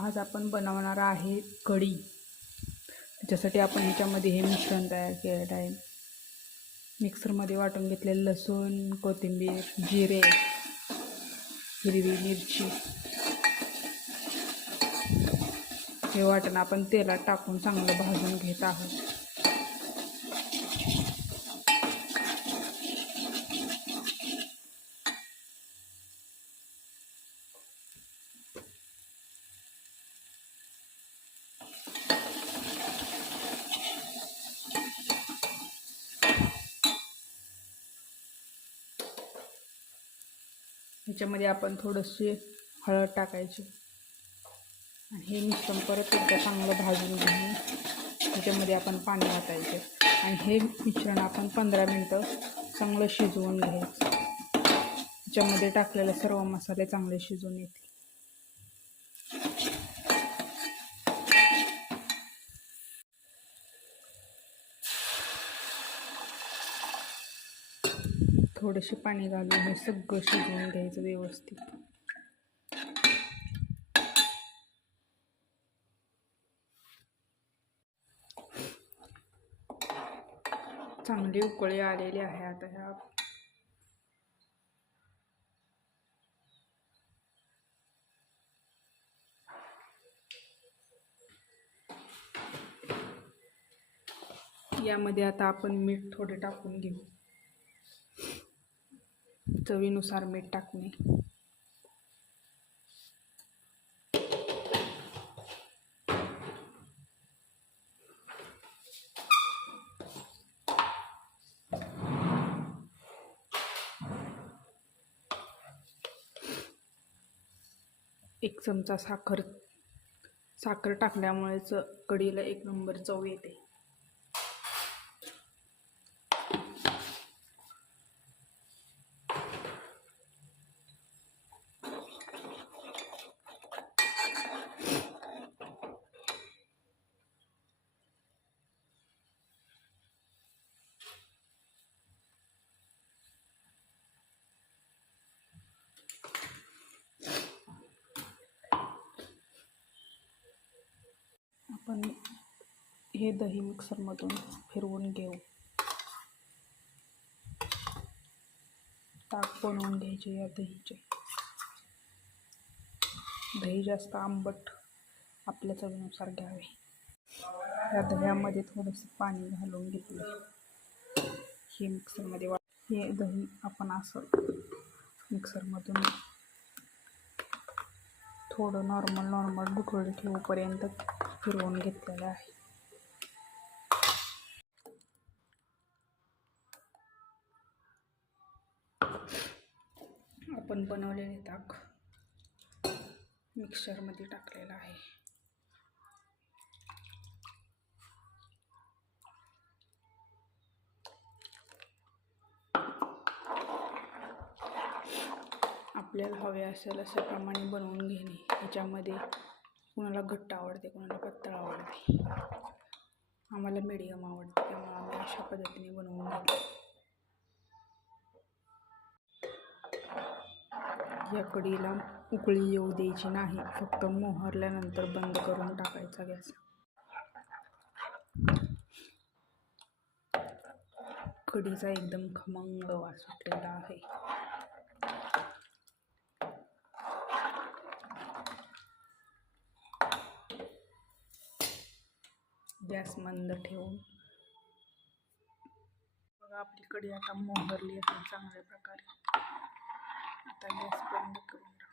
आज आपण बनवणार आहे कढी। त्याच्यासाठी आपण ह्याच्यामध्ये हे मिश्रण तयार केलेलं आहे। मिक्सरमध्ये वाटून घेतलेले लसूण, कोथिंबीर, जिरे, हिरवी मिरची हे वाटण आपण तेलात टाकून चांगलं भाजून घेत आहोत। ह्याच्यामध्ये आपण थोडीशी हळद टाकायची आणि हे मिश्रण परत एकदा चांगलं भाजून घेऊन ह्याच्यामध्ये आपण पाणी ओतायचे आणि हे मिश्रण आपण 15 मिनिटं चांगलं शिजवून घ्यायचं। ह्याच्यामध्ये टाकलेले सर्व मसाले चांगले शिजून येतील। थोडेसे पाणी घालून हे सगळं शिजवून घ्यायचं व्यवस्थित। चांगली उकळी आलेली आहे आता ह्या यामध्ये आता आपण मीठ थोडे टाकून घेऊ। चवीनुसार मीठ टाकणे। एक चमचा साखर टाकल्यामुळेच कढीला एक नंबर चव येते। आपण हे दही मिक्सरमधून फिरवून घेऊ। ताक बनवून घ्यायचे या दहीचे। दही जास्त आंबट आपल्या चवीनुसार घ्यावे। या दह्यामध्ये थोडंसं पाणी घालून घेतले। हे मिक्सरमध्ये हे दही आपण असं मिक्सरमधून थोडं नॉर्मल गुठळी ठेवूपर्यंत फिरवून घेतलेलं आहे। आपण बनवलेले ताक मिक्सरमध्ये टाकलेलं आहे। आपल्याला हवे असेल अशा प्रमाणे बनवून घेणे। ह्याच्यामध्ये कोणाला घट्ट आवडते, कोणाला पातळ आवडते। आम्हाला मीडियम आवडते, त्यामुळे आम्ही अशा पद्धतीने बनवून घेतो। या कढीला उकळी येऊ द्यायची नाही, फक्त मोहरल्यानंतर बंद करून टाकायचा गॅस। कढीचा एकदम खमंग वास सुटलेला आहे। गॅस मंद ठेवून बघा आपली कढी आता मोहरली आहे चांगल्या प्रकारे। आता गॅस बंद करून टाकू।